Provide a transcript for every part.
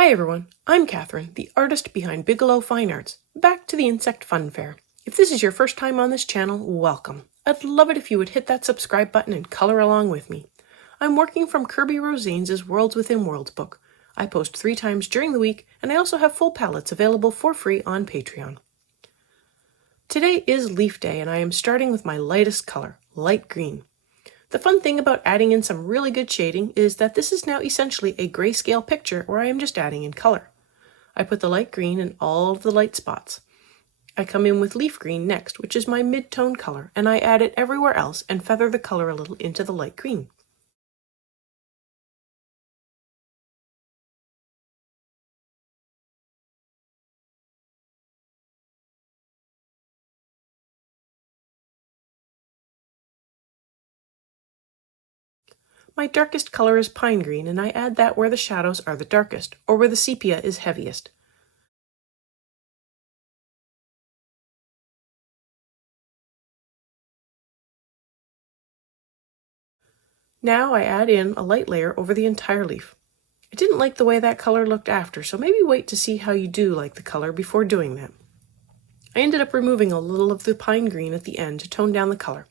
Hi everyone, I'm Catherine, the artist behind Bigelow Fine Arts, back to the Insect Fun Fair. If this is your first time on this channel, welcome. I'd love it if you would hit that subscribe button and color along with me. I'm working from Kirby Rosanes' Worlds Within Worlds book. I post 3 times during the week, and I also have full palettes available for free on Patreon. Today is Leaf Day, and I am starting with my lightest color, light green. The fun thing about adding in some really good shading is that this is now essentially a grayscale picture where I am just adding in color. I put the light green in all of the light spots. I come in with leaf green next, which is my mid-tone color, and I add it everywhere else and feather the color a little into the light green. My darkest color is pine green, and I add that where the shadows are the darkest, or where the sepia is heaviest. Now I add in a light layer over the entire leaf. I didn't like the way that color looked after, so maybe wait to see how you do like the color before doing that. I ended up removing a little of the pine green at the end to tone down the color.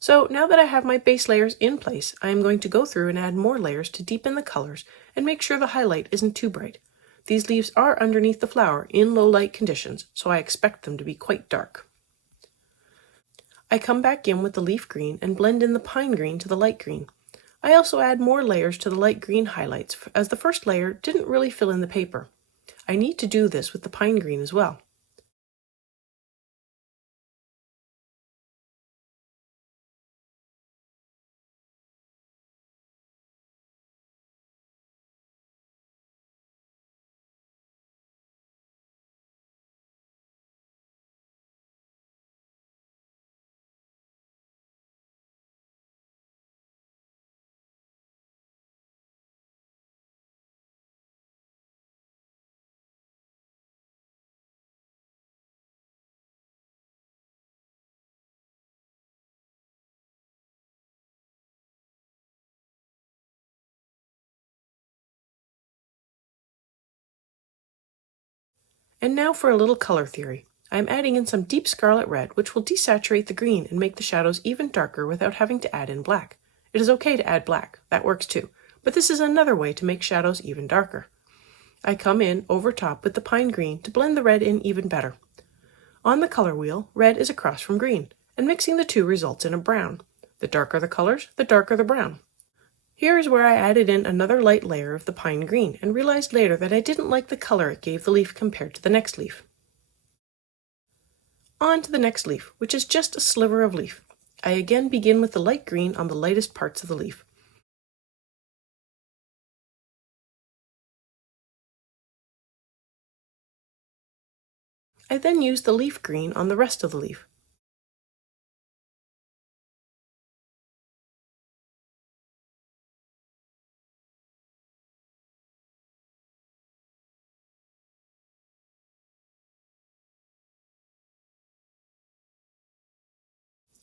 So now that I have my base layers in place, I am going to go through and add more layers to deepen the colors and make sure the highlight isn't too bright. These leaves are underneath the flower in low light conditions, so I expect them to be quite dark. I come back in with the leaf green and blend in the pine green to the light green. I also add more layers to the light green highlights, as the first layer didn't really fill in the paper. I need to do this with the pine green as well. And now for a little color theory. I am adding in some deep scarlet red, which will desaturate the green and make the shadows even darker without having to add in black. It is okay to add black, that works too, but this is another way to make shadows even darker. I come in over top with the pine green to blend the red in even better. On the color wheel, red is across from green, and mixing the two results in a brown. The darker the colors, the darker the brown. Here is where I added in another light layer of the pine green and realized later that I didn't like the color it gave the leaf compared to the next leaf. On to the next leaf, which is just a sliver of leaf. I again begin with the light green on the lightest parts of the leaf. I then use the leaf green on the rest of the leaf.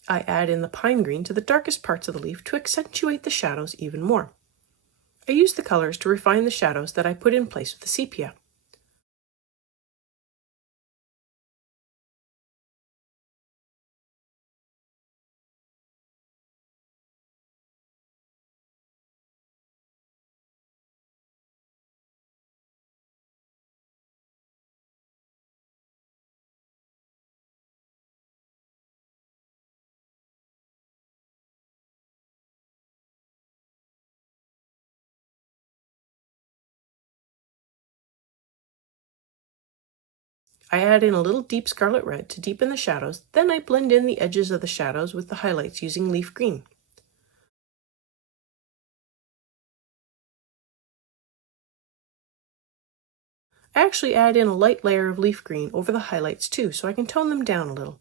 I add in the pine green to the darkest parts of the leaf to accentuate the shadows even more. I use the colors to refine the shadows that I put in place with the sepia. I add in a little deep scarlet red to deepen the shadows, then I blend in the edges of the shadows with the highlights using leaf green. I actually add in a light layer of leaf green over the highlights too, so I can tone them down a little.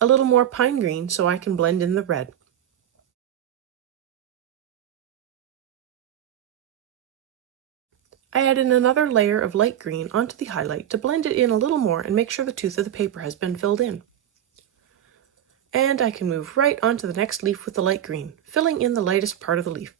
A little more pine green so I can blend in the red. I add in another layer of light green onto the highlight to blend it in a little more and make sure the tooth of the paper has been filled in. And I can move right onto the next leaf with the light green, filling in the lightest part of the leaf.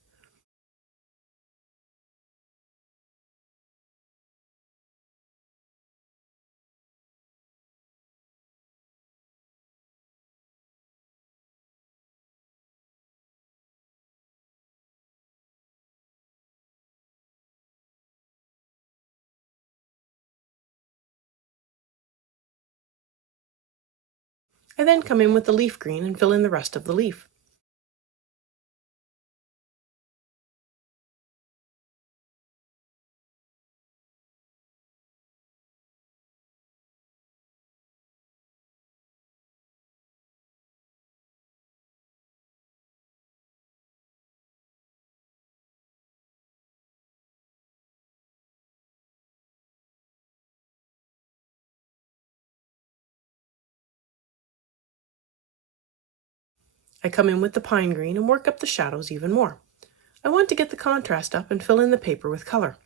I then come in with the leaf green and fill in the rest of the leaf. I come in with the pine green and work up the shadows even more. I want to get the contrast up and fill in the paper with color.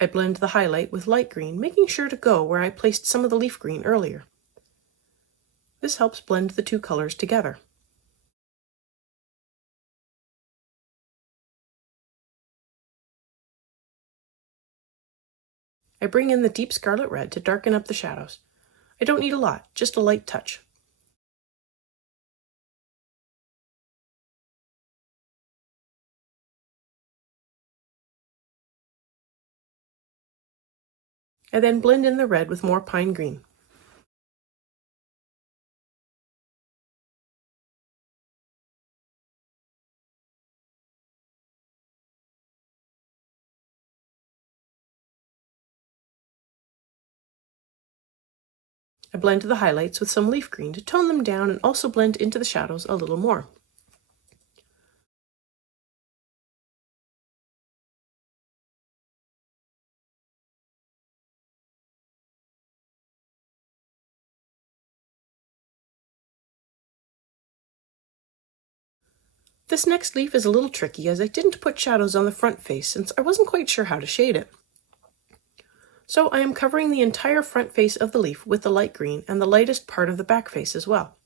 I blend the highlight with light green, making sure to go where I placed some of the leaf green earlier. This helps blend the two colors together. I bring in the deep scarlet red to darken up the shadows. I don't need a lot, just a light touch. I then blend in the red with more pine green. I blend the highlights with some leaf green to tone them down and also blend into the shadows a little more. This next leaf is a little tricky as I didn't put shadows on the front face since I wasn't quite sure how to shade it. So I am covering the entire front face of the leaf with the light green and the lightest part of the back face as well.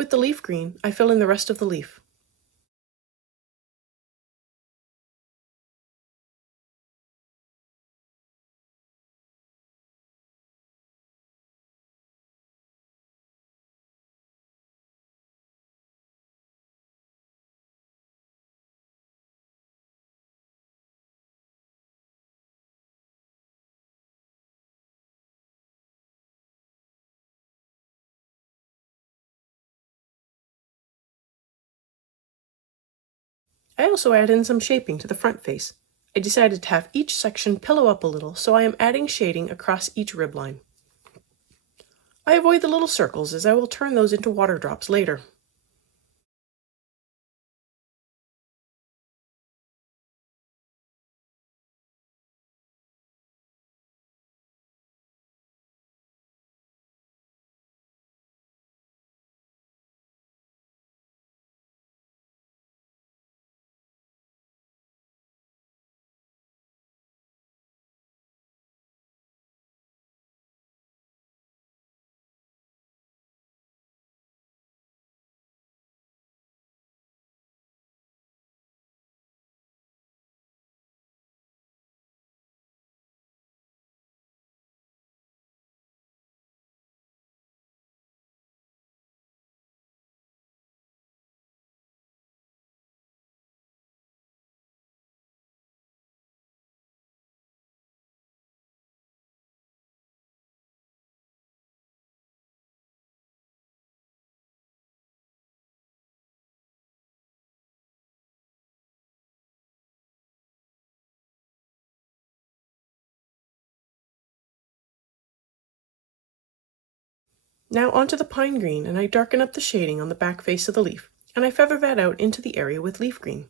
With the leaf green, I fill in the rest of the leaf. I also add in some shaping to the front face. I decided to have each section pillow up a little, so I am adding shading across each rib line. I avoid the little circles as I will turn those into water drops later. Now onto the pine green, and I darken up the shading on the back face of the leaf, and I feather that out into the area with leaf green.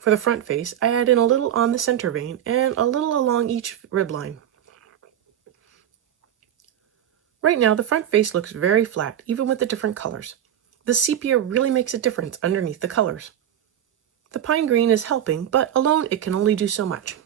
For the front face, I add in a little on the center vein and a little along each rib line. Right now, the front face looks very flat, even with the different colors. The sepia really makes a difference underneath the colors. The pine green is helping, but alone it can only do so much.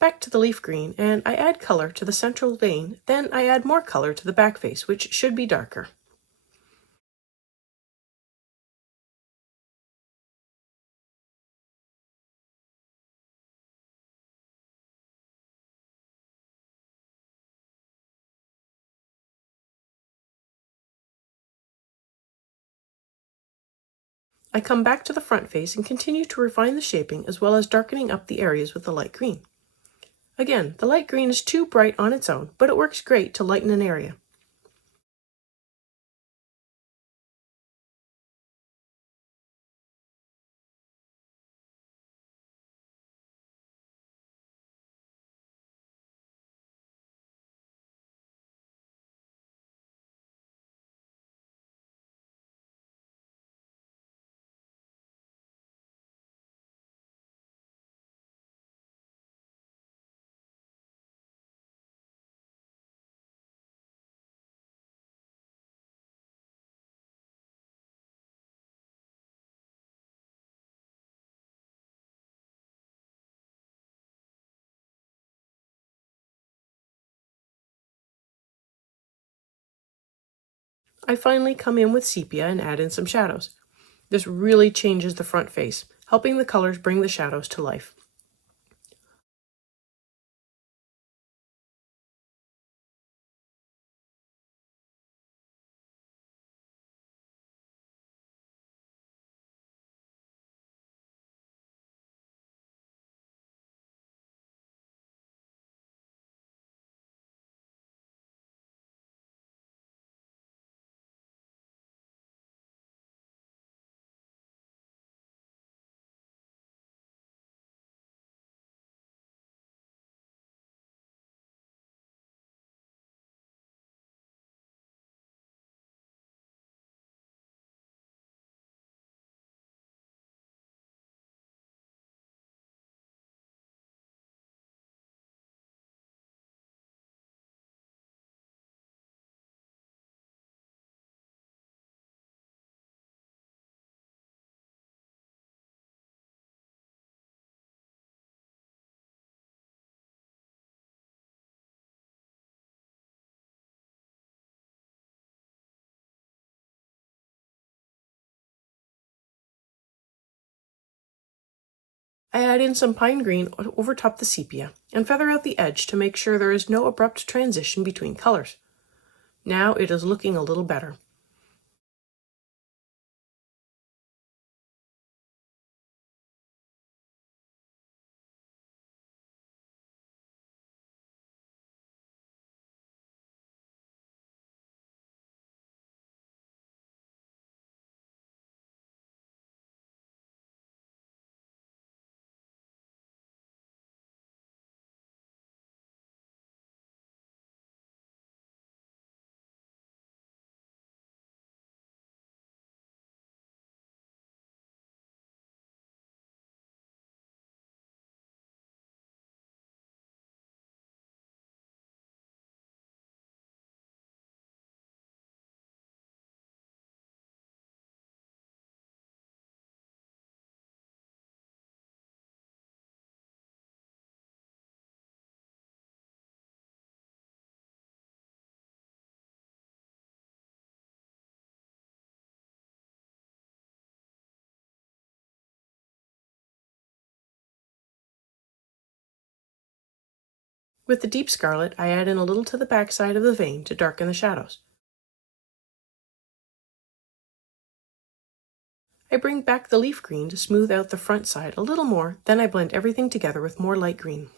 Back to the leaf green, and I add color to the central vein, then I add more color to the back face, which should be darker. I come back to the front face and continue to refine the shaping as well as darkening up the areas with the light green. Again, the light green is too bright on its own, but it works great to lighten an area. I finally come in with sepia and add in some shadows. This really changes the front face, helping the colors bring the shadows to life. I add in some pine green over top the sepia and feather out the edge to make sure there is no abrupt transition between colors. Now it is looking a little better. With the deep scarlet, I add in a little to the back side of the vein to darken the shadows. I bring back the leaf green to smooth out the front side a little more, then I blend everything together with more light green.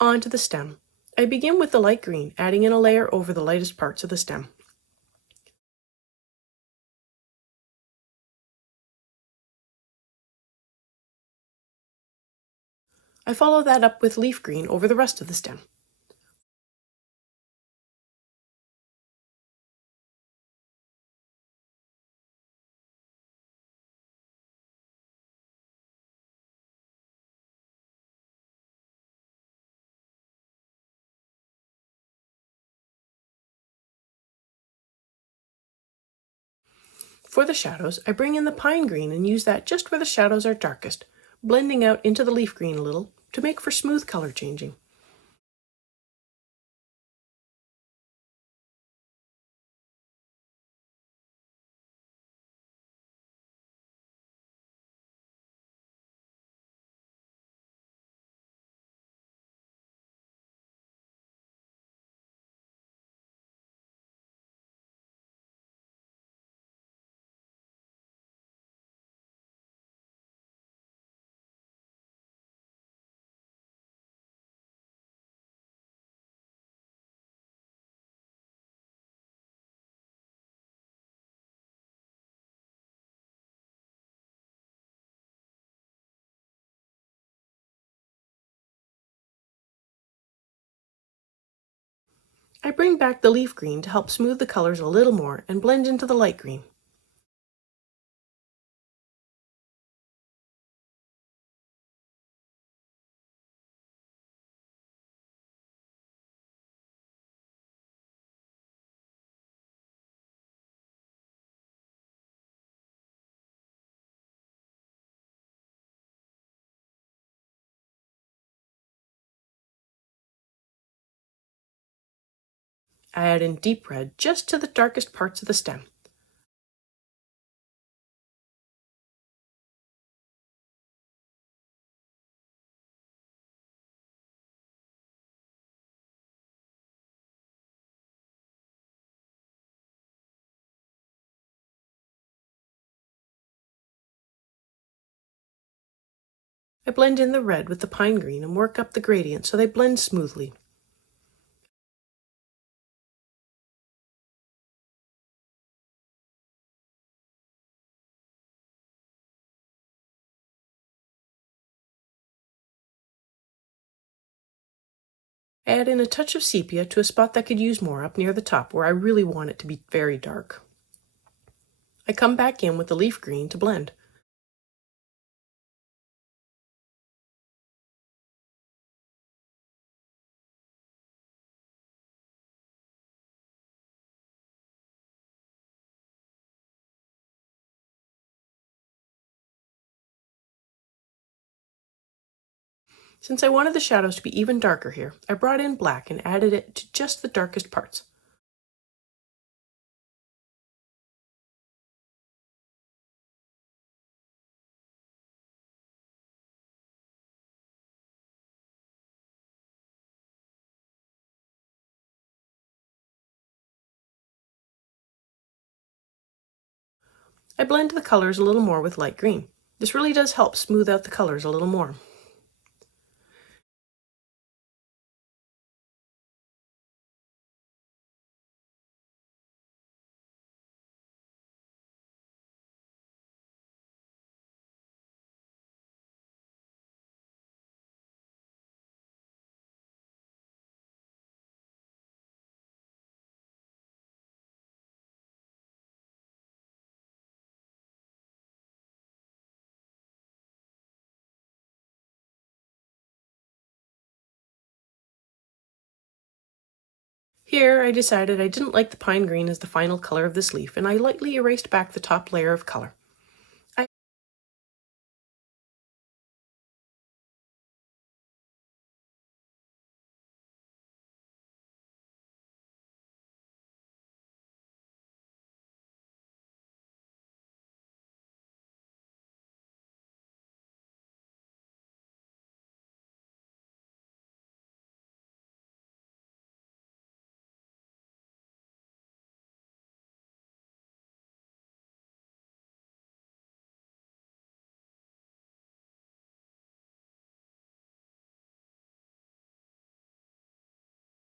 On to the stem. I begin with the light green, adding in a layer over the lightest parts of the stem. I follow that up with leaf green over the rest of the stem. For the shadows, I bring in the pine green and use that just where the shadows are darkest, blending out into the leaf green a little to make for smooth color changing. I bring back the leaf green to help smooth the colors a little more and blend into the light green. I add in deep red just to the darkest parts of the stem. I blend in the red with the pine green and work up the gradient so they blend smoothly. I add in a touch of sepia to a spot that could use more up near the top where I really want it to be very dark. I come back in with the leaf green to blend. Since I wanted the shadows to be even darker here, I brought in black and added it to just the darkest parts. I blend the colors a little more with light green. This really does help smooth out the colors a little more. Here, I decided I didn't like the pine green as the final color of this leaf, and I lightly erased back the top layer of color.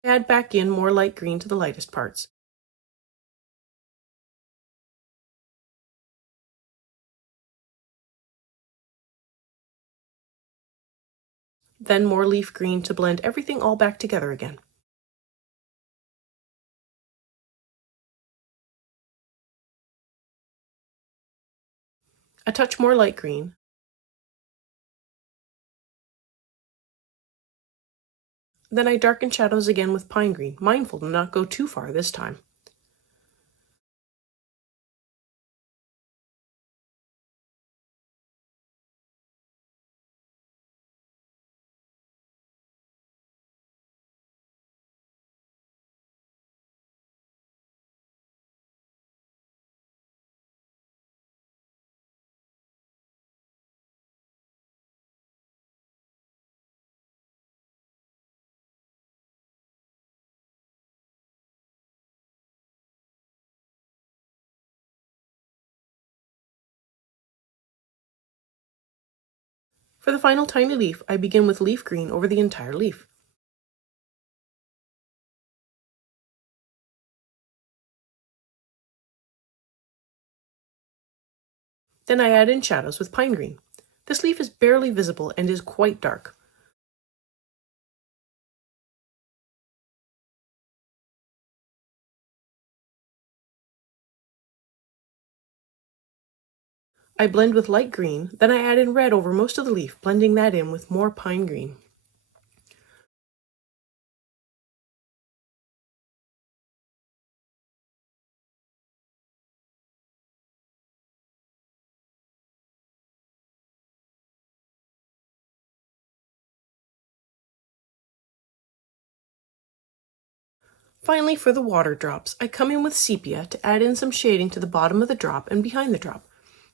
I add back in more light green to the lightest parts. Then more leaf green to blend everything all back together again. A touch more light green. Then I darken shadows again with pine green, mindful to not go too far this time. For the final tiny leaf, I begin with leaf green over the entire leaf. Then I add in shadows with pine green. This leaf is barely visible and is quite dark. I blend with light green, then I add in red over most of the leaf, blending that in with more pine green. Finally, for the water drops, I come in with sepia to add in some shading to the bottom of the drop and behind the drop.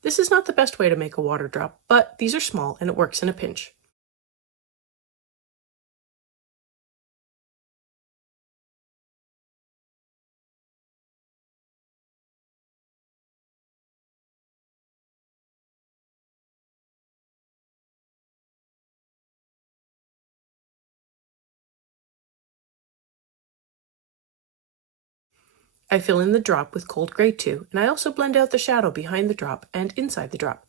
This is not the best way to make a water drop, but these are small and it works in a pinch. I fill in the drop with cold gray too, and I also blend out the shadow behind the drop and inside the drop.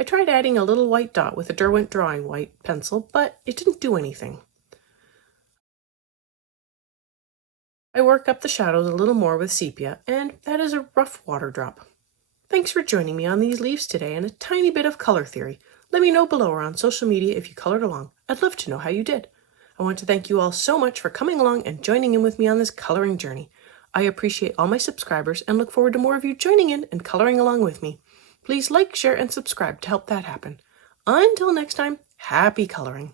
I tried adding a little white dot with a Derwent drawing white pencil, but it didn't do anything. I work up the shadows a little more with Sepia, and that is a rough water drop. Thanks for joining me on these leaves today and a tiny bit of color theory. Let me know below or on social media if you colored along. I'd love to know how you did. I want to thank you all so much for coming along and joining in with me on this coloring journey. I appreciate all my subscribers and look forward to more of you joining in and coloring along with me. Please like, share, and subscribe to help that happen. Until next time, happy coloring.